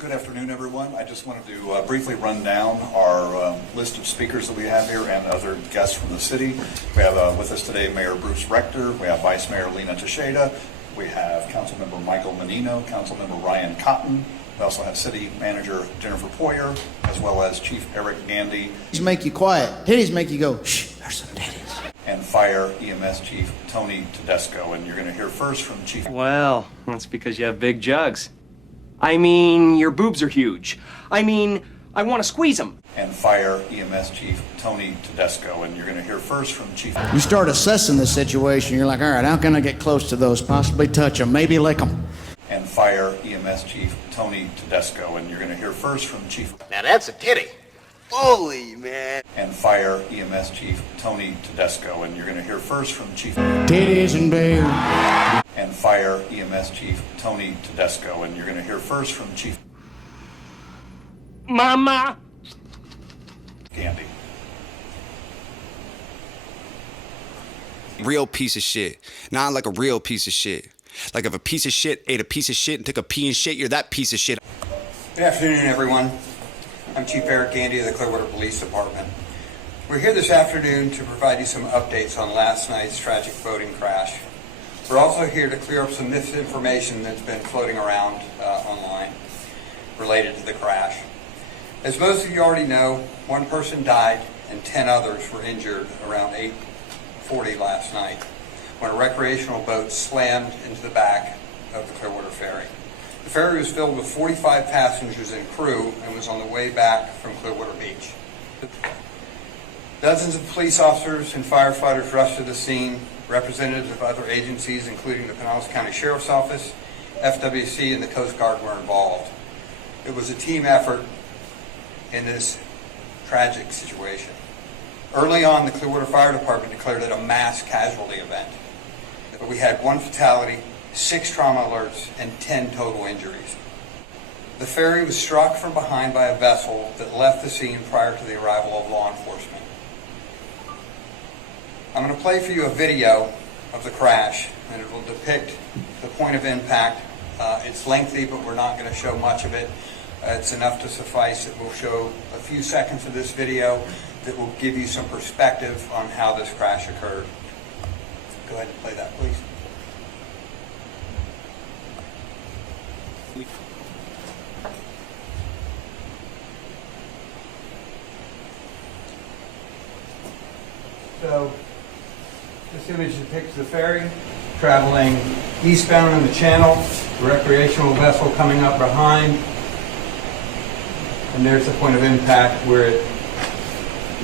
Good afternoon, everyone. I just wanted to briefly run down our list of speakers that we have here and other guests from the city. We have with us today Mayor Bruce Rector, we have Vice Mayor Lena Teixeira, we have Councilmember Michael Menino, Councilmember Ryan Cotton. We also have City Manager Jennifer Poyer, as well as Chief Eric Gandy. Titties make you quiet. Titties make you go, shh, there's some titties. And Fire EMS Chief Tony Tedesco. And you're going to hear first from Chief. Well, that's because you have big jugs. I mean, your boobs are huge. I mean, I want to squeeze them. And Fire EMS Chief Tony Tedesco. And you're going to hear first from Chief. You start assessing the situation, you're like, all right, how can I get close to those? Possibly touch them, maybe lick them. And Fire EMS Chief Tony Tedesco. And you're going to hear first from Chief. Now that's a titty. Holy man. And Fire EMS Chief Tony Tedesco. And you're going to hear first from Chief. Titties and boobs. And Fire EMS Chief Tony Tedesco. And you're going to hear first from Chief. Mama. Gandy. Real piece of shit. Not like a real piece of shit. Like if a piece of shit ate a piece of shit and took a pee and shit, you're that piece of shit. Good afternoon, everyone. I'm Chief Eric Gandy of the Clearwater Police Department. We're here this afternoon to provide you some updates on last night's tragic boating crash. We're also here to clear up some misinformation that's been floating around online related to the crash. As most of you already know, one person died and 10 others were injured around 8:40 last night when a recreational boat slammed into the back of the Clearwater Ferry. The ferry was filled with 45 passengers and crew and was on the way back from Clearwater Beach. Dozens of police officers and firefighters rushed to the scene. Representatives of other agencies, including the Pinellas County Sheriff's Office, FWC, and the Coast Guard were involved. It was a team effort in this tragic situation. Early on, the Clearwater Fire Department declared it a mass casualty event. We had 1 fatality, 6 trauma alerts, and 10 total injuries. The ferry was struck from behind by a vessel that left the scene prior to the arrival of law enforcement. I'm going to play for you a video of the crash, and it will depict the point of impact. It's lengthy, but we're not going to show much of it. It's enough to suffice that we'll show a few seconds of this video that will give you some perspective on how this crash occurred. Go ahead and play that, please. So, this image depicts the ferry traveling eastbound in the channel, the recreational vessel coming up behind, and there's the point of impact where it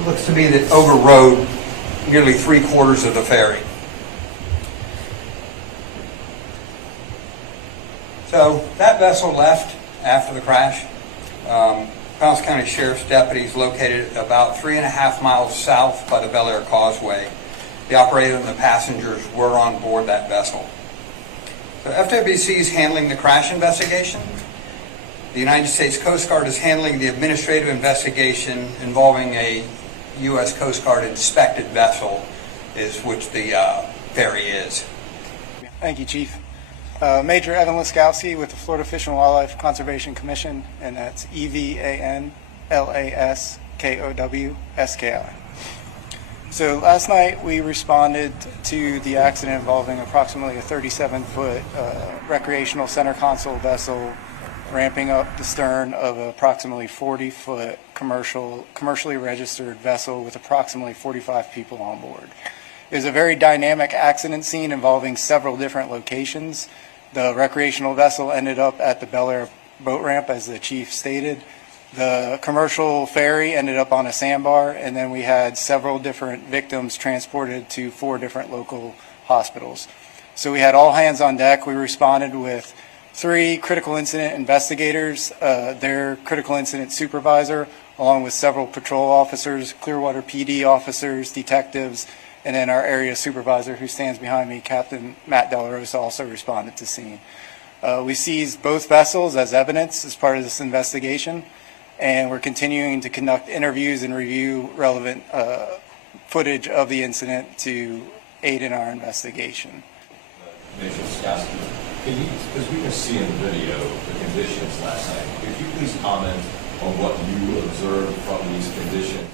looks to me that overrode nearly 3/4 of the ferry. So that vessel left after the crash. Pinellas County Sheriff's deputies located about 3.5 miles south by the Bel Air Causeway. The operator and the passengers were on board that vessel. So FWC is handling the crash investigation. The United States Coast Guard is handling the administrative investigation involving a U.S. Coast Guard inspected vessel, is which the ferry is. Thank you, Chief. Major Evan Laskowski with the Florida Fish and Wildlife Conservation Commission, and that's EVANLASKOWSKI. So last night we responded to the accident involving approximately a 37-foot recreational center console vessel ramping up the stern of an approximately 40-foot commercially registered vessel with approximately 45 people on board. It was a very dynamic accident scene involving several different locations. The recreational vessel ended up at the Bel Air boat ramp, as the chief stated. The commercial ferry ended up on a sandbar, and then we had several different victims transported to 4 different local hospitals. So we had all hands on deck. We responded with 3 critical incident investigators, their critical incident supervisor, along with several patrol officers, Clearwater PD officers, detectives, and then our area supervisor, who stands behind me, Captain Matt Del Rosa, also responded to scene. We seized both vessels as evidence as part of this investigation, and we're continuing to conduct interviews and review relevant footage of the incident to aid in our investigation. Major Laskowski, as we can see in the video, the conditions last night. Could you please comment on what you observed from these conditions?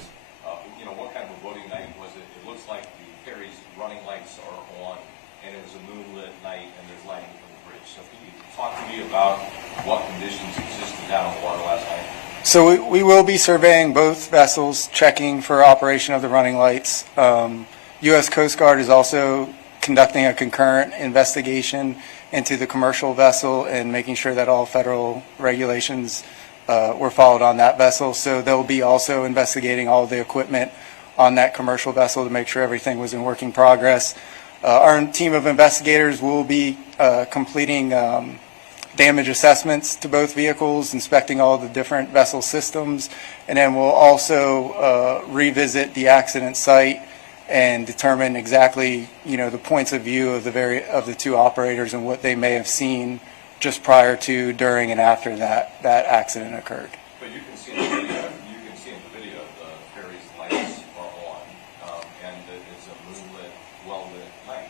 What kind of a boating night was it? It looks like the ferry's running lights are on, and it was a moonlit night, and there's lighting from the bridge. So can you talk to me about what conditions existed down on the water last night? So we will be surveying both vessels, checking for operation of the running lights. U.S. Coast Guard is also conducting a concurrent investigation into the commercial vessel and making sure that all federal regulations were followed on that vessel. So they'll be also investigating all the equipment on that commercial vessel to make sure everything was in working progress. Our team of investigators will be completing damage assessments to both vehicles, inspecting all the different vessel systems, and then we'll also revisit the accident site and determine exactly, the points of view of the two operators and what they may have seen just prior to, during, and after that accident occurred. But you can see in the video, the ferry's lights are on, and it's a moonlit, well-lit night.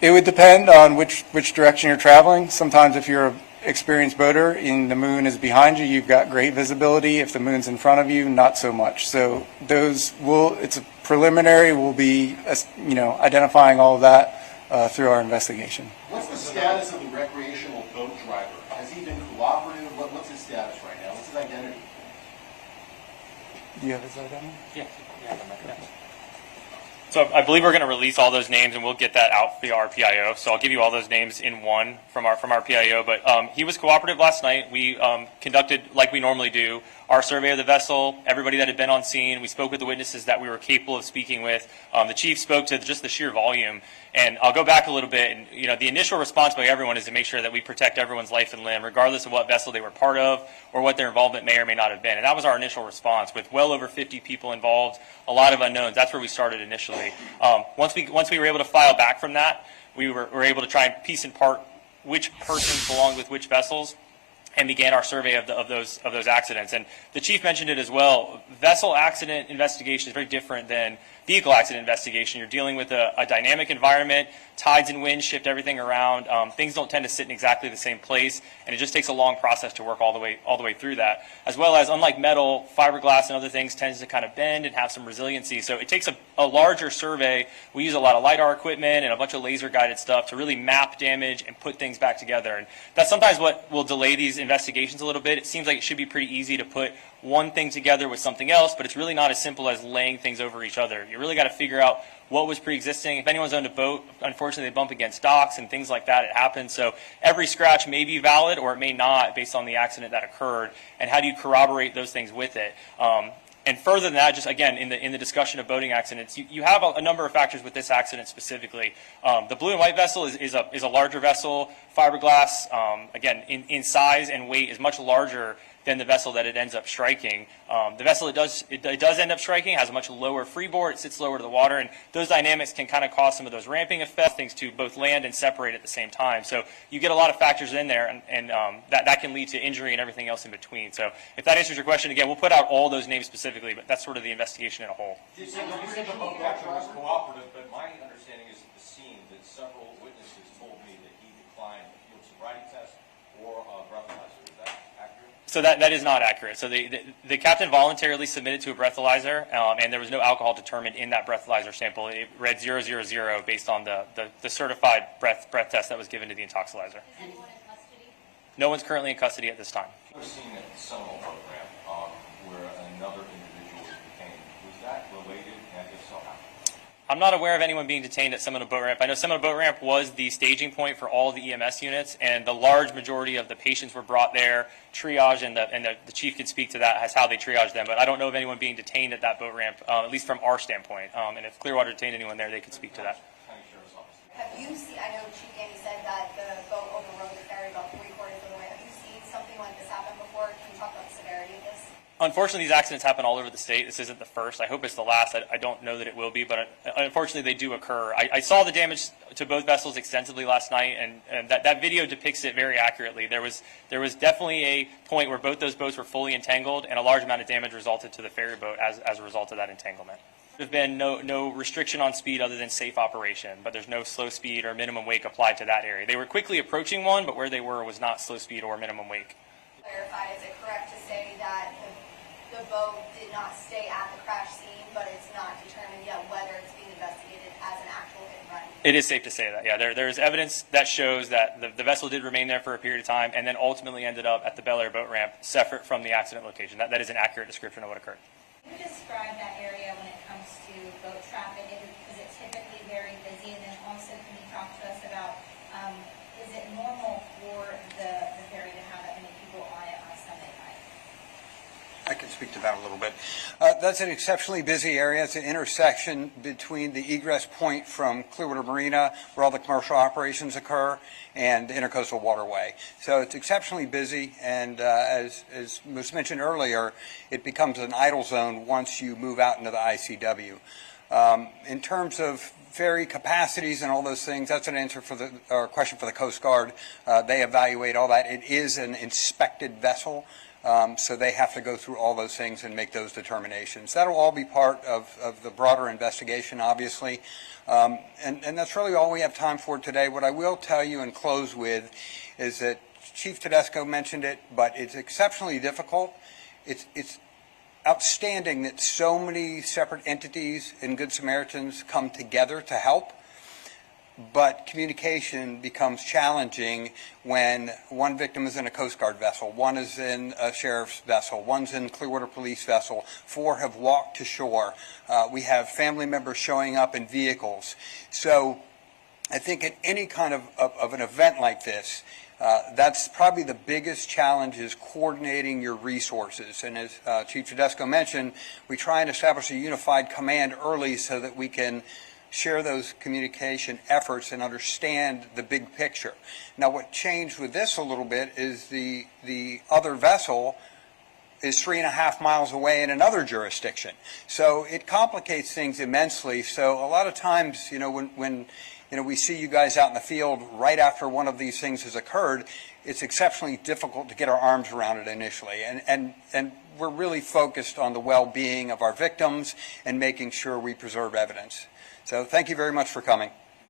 It would depend on which direction you're traveling. Sometimes if you're an experienced boater and the moon is behind you, you've got great visibility. If the moon's in front of you, not so much. So it's a preliminary. We'll be, identifying all of that through our investigation. What's the status of the recreational boat driver? Has he been cooperative? What's his status right now? What's his identity? Do you have his identity? Yeah. So I believe we're going to release all those names, and we'll get that out via our PIO. So I'll give you all those names in one from our PIO. But he was cooperative last night. We conducted, like we normally do, our survey of the vessel, everybody that had been on scene. We spoke with the witnesses that we were capable of speaking with. The chief spoke to just the sheer volume. And I'll go back a little bit. And, the initial response by everyone is to make sure that we protect everyone's life and limb, regardless of what vessel they were part of or what their involvement may or may not have been. And that was our initial response, with well over 50 people involved, a lot of unknowns. That's where we started initially. Once we were able to file back from that, we were able to try and piece in part which persons belonged with which vessels, and began our survey of those accidents. And the chief mentioned it as well. Vessel accident investigation is very different than vehicle accident investigation. You're dealing with a dynamic environment. Tides and winds shift everything around. Things don't tend to sit in exactly the same place, and it just takes a long process to work all the way through that. As well as, unlike metal, fiberglass and other things tends to kind of bend and have some resiliency. So it takes a larger survey. We use a lot of LiDAR equipment and a bunch of laser guided stuff to really map damage and put things back together. And that's sometimes what will delay these investigations a little bit. It seems like it should be pretty easy to put one thing together with something else, but it's really not as simple as laying things over each other. You really got to figure out what was pre-existing. If anyone's owned a boat, unfortunately they bump against docks and things like that. It happens. So every scratch may be valid or it may not based on the accident that occurred, and how do you corroborate those things with it. And further than that, just again, in the discussion of boating accidents, you have a number of factors with this accident specifically. The blue and white vessel is a larger vessel. Fiberglass, again, in size and weight is much larger than the vessel that it ends up striking. The vessel it does end up striking has a much lower freeboard. It sits lower to the water, and those dynamics can kind of cause some of those ramping effects, things to both land and separate at the same time. So you get a lot of factors in there, and that can lead to injury and everything else in between. So if that answers your question, again, we'll put out all those names specifically, but that's sort of the investigation in a whole. You said the boat captain was cooperative, but my understanding is at the scene that several witnesses told me that he declined a field sobriety test or a breathalyzer. Is that accurate? So that is not accurate. So the captain voluntarily submitted to a breathalyzer, and there was no alcohol determined in that breathalyzer sample. It read 000 based on the certified breath test that was given to the intoxilizer. Is anyone in custody? No one's currently in custody at this time. I've seen a Seminole program where another individual was detained. Was that related, and if so, how? I'm not aware of anyone being detained at Seminole Boat Ramp. I know Seminole Boat Ramp was the staging point for all of the EMS units, and the large majority of the patients were brought there, triage, and the chief could speak to that as how they triaged them. But I don't know of anyone being detained at that boat ramp, at least from our standpoint. And if Clearwater detained anyone there, they could speak to that. Have you seen, I know Chief Andy said that the boat overrode the ferry about 3/4 of the way. Have you seen something like this happen before? Can you talk about the severity of this? Unfortunately, these accidents happen all over the state. This isn't the first. I hope it's the last. I don't know that it will be, but unfortunately they do occur. I saw the damage to both vessels extensively last night, and that video depicts it very accurately. There was definitely a point where both those boats were fully entangled, and a large amount of damage resulted to the ferry boat as a result of that entanglement. There's been no restriction on speed other than safe operation, but there's no slow speed or minimum wake applied to that area. They were quickly approaching one, but where they were was not slow speed or minimum wake. Clarify, is it correct to say that the boat did not stay at the crash scene, but it's not determined yet whether it's being investigated as an actual hit and run? It is safe to say that, yeah. There's evidence that shows that the vessel did remain there for a period of time and then ultimately ended up at the Bel Air boat ramp separate from the accident location. That is an accurate description of what occurred. Can you describe that area when it comes to boat traffic? Is it typically very busy? And then also, can you talk to us about, is it normal for the ferry to have that many people on it on a Sunday night? I can speak to that a little bit. That's an exceptionally busy area. It's an intersection between the egress point from Clearwater Marina, where all the commercial operations occur, and the Intercoastal Waterway. So it's exceptionally busy, and as was mentioned earlier, it becomes an idle zone once you move out into the ICW. In terms of ferry capacities and all those things, that's an answer for or question for the Coast Guard. They evaluate all that. It is an inspected vessel. So they have to go through all those things and make those determinations. That'll all be part of the broader investigation, obviously. And that's really all we have time for today. What I will tell you and close with is that Chief Tedesco mentioned it, but it's exceptionally difficult. It's outstanding that so many separate entities and Good Samaritans come together to help. But communication becomes challenging when one victim is in a Coast Guard vessel, one is in a sheriff's vessel, one's in Clearwater police vessel, 4 have walked to shore. We have family members showing up in vehicles. So I think at any kind of an event like this, that's probably the biggest challenge, is coordinating your resources. And as Chief Tedesco mentioned, we try and establish a unified command early so that we can share those communication efforts and understand the big picture. Now, what changed with this a little bit is the other vessel is 3.5 miles away in another jurisdiction. So it complicates things immensely. So a lot of times, when we see you guys out in the field right after one of these things has occurred, it's exceptionally difficult to get our arms around it initially. And we're really focused on the well-being of our victims and making sure we preserve evidence. So thank you very much for coming.